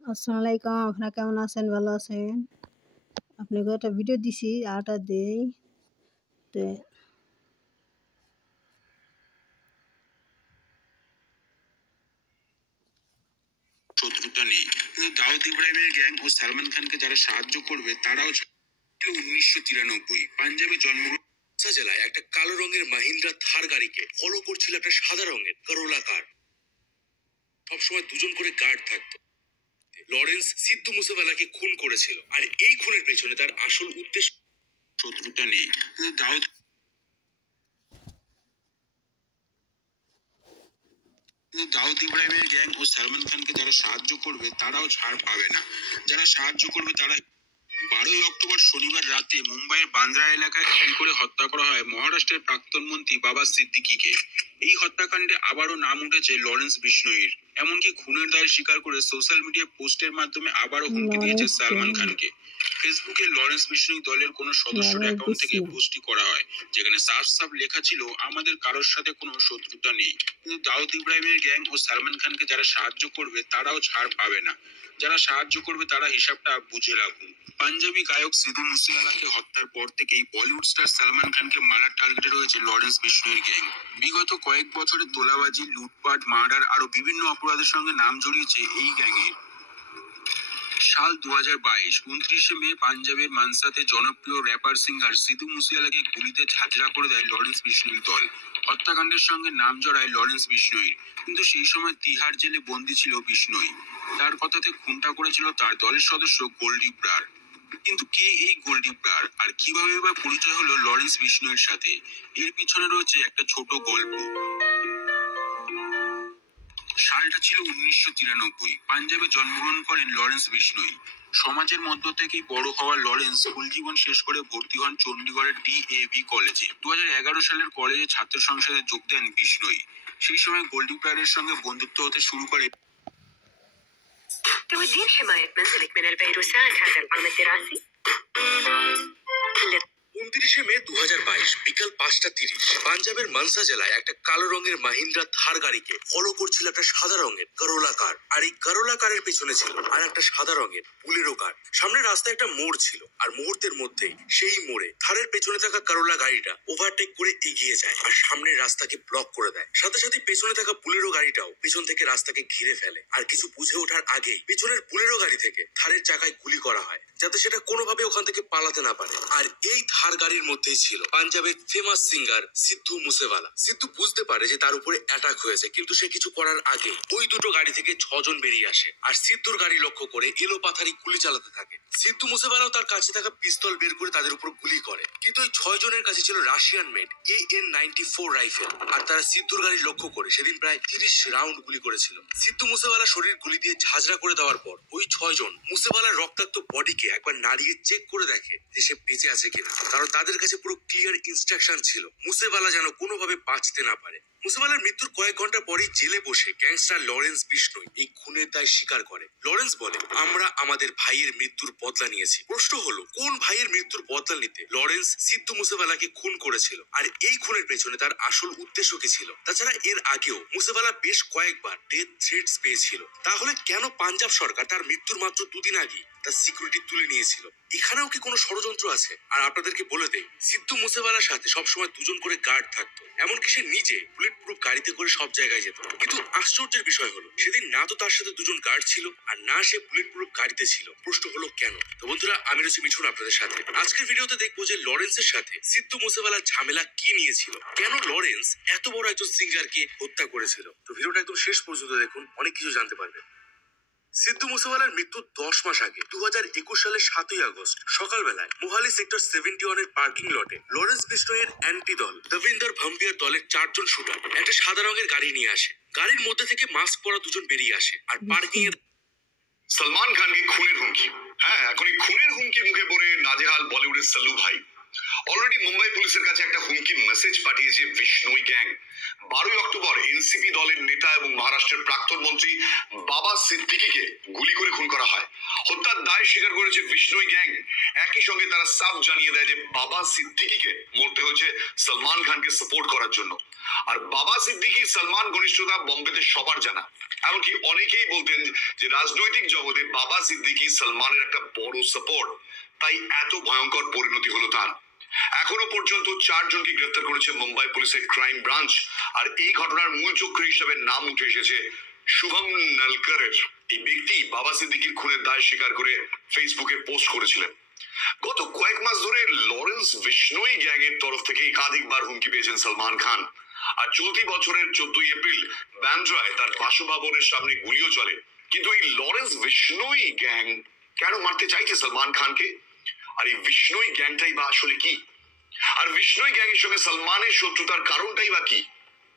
আসসালামু আলাইকুম, আপনারা কেমন আছেন? ভালো আছেন? আপনাকে একটা ভিডিও দিছি, আটা দেই তো শত্রুতা নেই, কিন্তু দাউদ ইব্রাহিমের গ্যাং ও সালমান খানকে যারা সাহায্য করবে তারাও 1993 পাঞ্জাবে জন্মগ্রহণ জেলায় একটা কালো রঙের মাহিন্দ্রা থার গাড়িকে ফলো করছিল একটা সাদা রঙের করোলা কার। সবসময় দুজন করে গার্ড থাকতো। লরেন্স সিদ্ধু মুসেওয়ালাকে খুন করেছিল, আর এই খুনের পেছনে তার আসল উদ্দেশ্য। শত্রুতা নেই, কিন্তু দাউদ ইব্রাহিমের গ্যাং ও সালমান খানকে যারা সাহায্য করবে তারাও ছাড় পাবে না। যারা সাহায্য করবে তারা 12 অক্টোবর শনিবার রাতে মুম্বাইয়ের বান্দ্রা এলাকায় গুলি করে হত্যা করা হয় মহারাষ্ট্রের প্রাক্তন মন্ত্রী বাবা সিদ্দিকীকে। এই হত্যাকাণ্ডে আবারও নাম উঠেছে লরেন্স বিশনোয়ির। এমনকি খুনের দায় স্বীকার করে সোশ্যাল মিডিয়া পোস্টের মাধ্যমে আবারও হুমকি দিয়েছে সালমান খানকে। ফেসবুকে লরেন্স বিশনোয়ি দলের কোনো সদস্যের অ্যাকাউন্ট থেকে পোস্টটি করা হয়, যেখানে সাফ লেখা ছিল, আমাদের কারোর সাথে কোনো শত্রুতা নেই, কিন্তু দাউদ ইব্রাহিমের গ্যাং ও সালমান খানকে যারা সাহায্য করবে তারাও ছাড় পাবে না। যারা সাহায্য করবে তারা হিসাবটা বুঝে রাখুন। পাঞ্জাবি গায়ক সিধু মুসেওয়ালাকে হত্যার পর থেকেই বলিউড স্টার সালমান খানকে মারার টার্গেটে রয়েছে লরেন্স বিশনোয়ির গ্যাং। বিগত কয়েক বছরে তোলাবাজি, লুটপাট, মার্ডার আরো বিভিন্ন অপরাধের সঙ্গে নাম জড়িয়েছে এই গ্যাংয়ের। সাল 2022 29 মে পাঞ্জাবের মানসাতে জনপ্রিয় র্যাপার সিঙ্গার সিধু মুসেওয়ালাকে গুলিতে ঝাঁঝরা করে দেয় লরেন্স বিশনোয়ির দল। হত্যাকাণ্ডের সঙ্গে নাম জড়ায় লরেন্স বিশনোয়ির, কিন্তু সেই সময় তিহার জেলে বন্দী ছিল বিশনোয়ি। তার কথাতে খুনটা করেছিল তার দলের সদস্য গোল্ডি ব্রার। কিন্তু কে এই গোল্ডি ব্রার, আর কিভাবে বা পরিচয় হলো লরেন্স বিশনোয়ির সাথে? এর পিছনে রয়েছে একটা ছোট গল্প। সালটা ছিল 1993। পাঞ্জাবে জন্মগ্রহণ করেন লরেন্স বিশনোয়ি। সমাজের মধ্য থেকেই বড় হওয়া লরেন্স স্কুল জীবন শেষ করে ভর্তি হন চণ্ডীগড়ের DAV কলেজে। 2011 সালের কলেজে ছাত্র সংসদে যোগ দেন বিশনোয়ি। সেই সময় গোল্ডি ব্রারের সঙ্গে বন্ধুত্ব হতে শুরু করে। تودين حماية منزلك من الفيروسات هذا العام الدراسي؟ 29 মে 2022 বিকাল 5:30 পাঞ্জাবের মানসা জেলায় একটা কালো রঙের মাহিন্দ্রা থার গাড়িকে ফলো করছিল একটা সাদা রঙের করোলা কার। আর এই করোলা কারের পেছনে ছিল আর একটা সাদা রঙের বুলেরো কার। সামনে রাস্তায় একটা মোড় ছিল, আর মুহূর্তের মধ্যেই সেই মোড়ে থারের পেছনে থাকা করোলা গাড়িটা ওভারটেক করে এগিয়ে যায় আর সামনের রাস্তাকে ব্লক করে দেয়। সাথে সাথে পেছনে থাকা বুলেরো গাড়িটাও পেছন থেকে রাস্তাকে ঘিরে ফেলে। আর কিছু বুঝে ওঠার আগেই পেছনের বুলেরো গাড়ি থেকে থারের চাকায় গুলি করা হয়, যাতে সেটা কোনোভাবে ওখান থেকে পালাতে না পারে। আর এই থার গাড়ির মধ্যেই ছিল পাঞ্জাবের ফেমাস সিঙ্গার সিদ্ধু মুসেওয়ালা। সিদ্ধু বুঝতে পারে যে তার উপরে অ্যাটাক হয়েছে, কিন্তু সে কিছু করার আগে ওই দুটো গাড়ি থেকে 6 জন বেরিয়ে আসে আর সিদ্ধুর গাড়ি লক্ষ্য করে এলোপাথারি গুলি চালাতে থাকে। সিদ্ধু মুসেওয়ালাও তার কাছে থাকা পিস্তল বের করে তাদের উপর গুলি করে, কিন্তু ওই 6 জনের কাছে ছিল রাশিয়ান মেড AN-94 রাইফেল, আর তারা সিদ্ধুর গাড়ি লক্ষ্য করে সেদিন প্রায় 30 রাউন্ড গুলি করেছিল। সিদ্ধু মুসেওয়ালা শরীর গুলি দিয়ে ঝাঁঝরা করে দেওয়ার পর ওই 6 জন মুসেওয়ালার রক্তাক্ত বডিকে একবার নাড়িয়ে চেক করে দেখে যে সে বেঁচে আছে কিনা, কারণ তাদের কাছে পুরো ক্লিয়ার ইনস্ট্রাকশন ছিল মুসেওয়ালা যেন কোনোভাবে বাঁচতে না পারে। মুসেওয়ালার মৃত্যুর কয়েক ঘন্টা পরেই জেলে বসে গ্যাংস্টার লরেন্স বিশনোয়ি এই খুনের দায় স্বীকার করে। লরেন্স বলে, আমরা আমাদের ভাইয়ের মৃত্যুর বদলা নিয়েছি। প্রশ্ন হলো, কোন ভাইয়ের মৃত্যুর বদলা নিতে লরেন্স সিদ্ধু মুসেওয়ালাকে খুন করেছিল, আর এই খুনের পেছনে তার আসল উদ্দেশ্য কি ছিল? তাছাড়া এর আগেও মুসেওয়ালা বেশ কয়েকবার ডেথ থ্রেটস পেয়েছিল। তাহলে কেন পাঞ্জাব সরকার তার মৃত্যুর মাত্র 2 দিন আগে তার সিকিউরিটি তুলে নিয়েছিল? এখানেও কি কোনো ষড়যন্ত্র আছে? আর আপনাদেরকে বলে দেই, সিদ্ধু মুসেওয়ালার সাথে সবসময় 2 জন করে গার্ড থাকতো। এমনকি সে নিজে বুলেট প্রুফ গাড়িতে করে সব জায়গায় যেত। কিন্তু আশ্চর্যের বিষয় হলো, সেদিন না তো তার সাথে 2 জন গার্ড ছিল, আর না সে বুলেট প্রুফ গাড়িতে ছিল। প্রশ্ন হলো কেন? তো বন্ধুরা, আমি রয়েছি মিঠুন আপনাদের সাথে। আজকের ভিডিওতে দেখবো যে লরেন্সের সাথে সিদ্ধু মুসেওয়ালার ঝামেলা কি নিয়েছিল, কেন লরেন্স এত বড় একজন সিঙ্গারকে হত্যা করেছিল। তো ভিডিওটা একদম শেষ পর্যন্ত দেখুন, অনেক কিছু জানতে পারবেন। সিদ্ধু মুসেওয়ালার মৃত্যুর 10 মাস আগে 2021 সালের 7ই আগস্ট সকালবেলায় মোহালি সেক্টর 71 এর পার্কিং লটে লরেন্স বিশনোয়ির অ্যান্টি দল দেবিন্দর ভাম্বিয়ার দলের 4 জন শুটার একটা সাদা রঙের গাড়ি নিয়ে আসে। গাড়ির মধ্যে থেকে মাস্ক পরা 2 জন বেরিয়ে আসে আর পার্কিং এর সলমান খানকে খুনের হুমকি। হ্যাঁ, এখন এই খুনের হুমকির মুখে পড়ে নাজেহাল বলিউডের সাল্লু ভাই। অলরেডি মুম্বাই পুলিশের কাছে একটা হুমকি মেসেজ পাঠিয়েছে বিষ্ণুই গ্যাং। 12ই অক্টোবর এনসিপি দলের নেতা এবং মহারাষ্ট্রের প্রাক্তন মন্ত্রী বাবা সিদ্দিকিকে গুলি করে খুন করা হয়। হত্যার দায় স্বীকার করেছে বিষ্ণুই গ্যাং। একই সঙ্গে তারা সাফ জানিয়ে দেয় যে বাবা সিদ্দিকিকে মরতে হয়েছে সলমান খানকে সাপোর্ট করার জন্য। আর বাবা সিদ্দিকি সলমান ঘনিষ্ঠতা বম্বেতে সবার জানা। এমনকি অনেকেই বলতেন যে রাজনৈতিক জগতে বাবা সিদ্দিকি সলমানের একটা বড় সাপোর্ট, তাই এত ভয়ঙ্কর পরিণতি হলো তার। এখনো পর্যন্ত 4 জনকে গ্রেফতার করেছে মুম্বাই পুলিশের ক্রাইম ব্রাঞ্চ। আর এই ঘটনার মূল চক্রী হিসেবে নাম উঠে এসেছে শুভম নলকরের। এই ব্যক্তি বাবা সিদ্দিকির খুনের দায় স্বীকার করে ফেসবুকে পোস্ট করেছিলেন। গত কয়েক মাস ধরে লরেন্স বিষ্ণুই গ্যাং এর তরফ থেকে একাধিকবার হুমকি পেয়েছেন সলমান খান। আর চলতি বছরের 14ই এপ্রিল বান্দ্রায় তার বাসভবনের সামনে গুলিও চলে। কিন্তু এই লরেন্স বিষ্ণুই গ্যাং কেন মারতে চাইছে সলমান খানকে? আর এই বিষ্ণুই গ্যাংটাই বা আসলে কি? আর বিষ্ণুই গ্যাং এর সঙ্গে সলমানের শত্রুতার কারণটাই বা কি?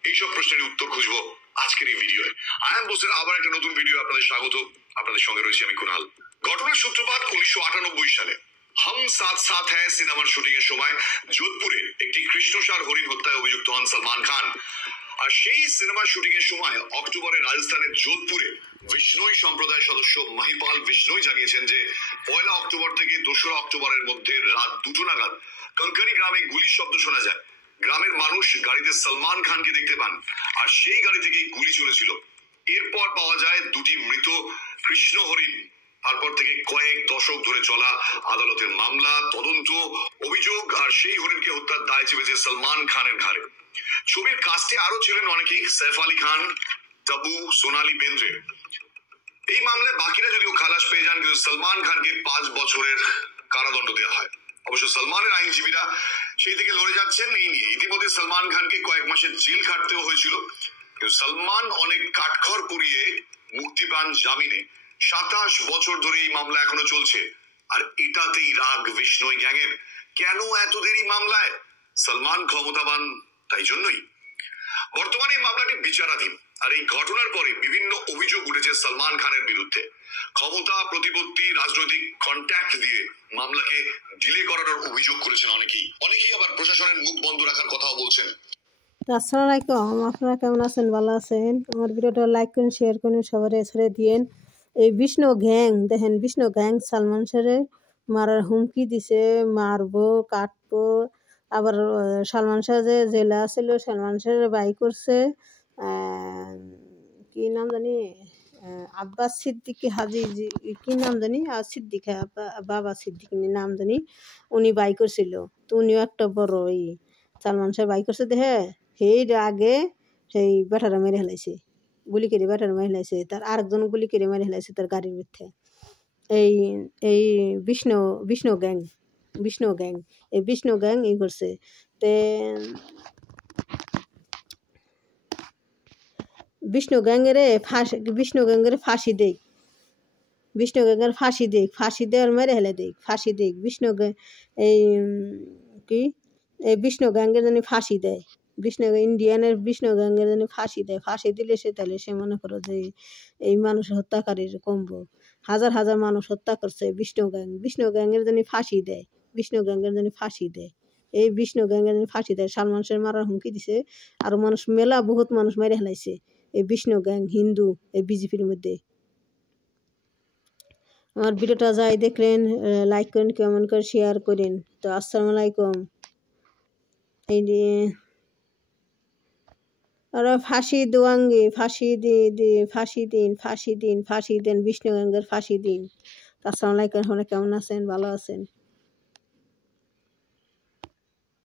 এইসব প্রশ্নের উত্তর খুঁজবো আজকের এই ভিডিওয়ে। আই এম বোসের আবার একটা নতুন ভিডিও আপনাদের স্বাগত। আপনাদের সঙ্গে রয়েছে আমি কুনাল। ঘটনার সূত্রপাত 1998 সালে। হাম সাথ সাথ হ্যায় সিনেমার শুটিং এর সময় যোধপুরে একটি কৃষ্ণসার হরিণ হত্যায় অভিযুক্ত হন সলমান খান। আর সেই সিনেমার শুটিং এর সময় অক্টোবরে রাজস্থানের যোধপুরে বিষ্ণুই সম্প্রদায়ের সদস্য মহিপাল বিষ্ণুই জানিয়েছেন যে 1 অক্টোবর থেকে 2 অক্টোবরের মধ্যে রাত 2টো নাগাদ কঙ্কনি গ্রামে গুলির শব্দ শোনা যায়। গ্রামের মানুষ গাড়িতে সলমান খানকে দেখতে পান আর সেই গাড়ি থেকেই গুলি চলেছিল। এরপর পাওয়া যায় 2টি মৃত কৃষ্ণ হরিণ। তারপর থেকে কয়েক দশক ধরে চলা আদালতের মামলা, তদন্ত, অভিযোগ আর সেই হরিণকে হত্যার দায় চেপেছে সলমান খানের ঘাড়ে। ছবির কাস্টে আরো ছিলেন অনেকেই, সৈফ আলী খান, তাবু, সোনালী বেন্দ্রে। এই মামলায় বাকিরা যদিও খালাস পেয়ে যান, কিন্তু সলমান খানকে 5 বছরের কারাদণ্ড দেওয়া হয়। অবশ্য সলমানের আইনজীবীরা সেই থেকে লড়ে যাচ্ছেন এই নিয়ে। ইতিমধ্যে সলমান খানকে কয়েক মাসের জেল খাটতেও হয়েছিল, কিন্তু সলমান অনেক কাঠখড় পুড়িয়ে মুক্তি পান জামিনে। 27 বছর ধরে এই মামলা এখনো চলছে। আর এটাতেই রাগ বিষ্ণুই গ্যাংয়ের। কেন এত দেরি মামলায়? সলমান ক্ষমতাবান, তাই জন্যই। বর্তমানে এই মামলাটি বিচারাধীন। আর এই ঘটনার পরে বিভিন্ন অভিযোগ উঠেছে সলমান খানের বিরুদ্ধে। ক্ষমতা, প্রতিপত্তি, রাজনৈতিক কন্ট্যাক্ট দিয়ে মামলাকে ডিলে করানোর অভিযোগ করেছেন অনেকেই আবার প্রশাসনের মুখ বন্ধ রাখার কথাও বলছেন। আসসালামু আলাইকুম, আপনারা কেমন আছেন? ভালো আছেন? আমার ভিডিওটা লাইক করুন, শেয়ার করুন, সবাই ছেড়ে দিয়েন। এই বিষ্ণু গ্যাং দেখেন, বিষ্ণু গ্যাং সালমান শাহের মারার হুমকি দিছে, মারবো, কাটবো। আবার সালমান শাহ যে জেলা ছিল, সালমান শাহের বাই করছে, কি নাম জানি, আব্বাস সিদ্দিকি হাজি, কি নাম জানি, আর সিদ্দিক, বাবা সিদ্দিকি নাম জানি, উনি বাই করছিল। তো উনিও একটা বড় এই সালমান শাহ বাই করছে দেখে সেই আগে সেই বেটারা মেরে হেলাইছে, গুলি করে বেটারা মেরে হেলাইছে। তার আরেকজন গুলি করে মেরে হেলাইছে তার গাড়ির মধ্যে। এই এই বিষ্ণু গ্যাং এই বিষ্ণু গ্যাং ই করছে। তে বিষ্ণু গ্যাংয়ের ফাঁসি দেখ, বিষ্ণু গ্যাংয়ের ফাঁসি দেওয়ার মেরে হেলে দেখ, ফাঁসি দেখ বিষ্ণু এই কি এই বিষ্ণু গ্যাংয়ের জন্য ফাঁসি দেয়। ইন্ডিয়ানের বিষ্ণু গ্যাংয়ের জন্য ফাঁসি দেয়। ফাঁসি দিলে তাহলে সে মনে করো যে এই মানুষ হত্যাকারীর কমবো। হাজার হাজার মানুষ হত্যা করছে বিষ্ণু গ্যাংয়ের জন্য ফাঁসি দেয়। এই বিষ্ণু গ্যাংয়ের জন্য ফাঁসি দেয়। সালমান শাহ মারার হুমকি দিছে। আর মানুষ বহুত মানুষ মেরে হেলাইছে এই বিষ্ণু গ্যাং, হিন্দু এই বিজেপির মধ্যে। আমার ভিডিওটা যাই দেখলেন, লাইক করেন, কমেন্ট করে শেয়ার করেন। তো আসসালামু আলাইকুম। এই ওরা ফাঁসি দেওয়াঙ্গে, ফাঁসি দেন বিষ্ণু গ্যাংয়ের ফাঁসি দিন। আসসালামু আলাইকুম, কেমন আছেন? ভালো আছেন?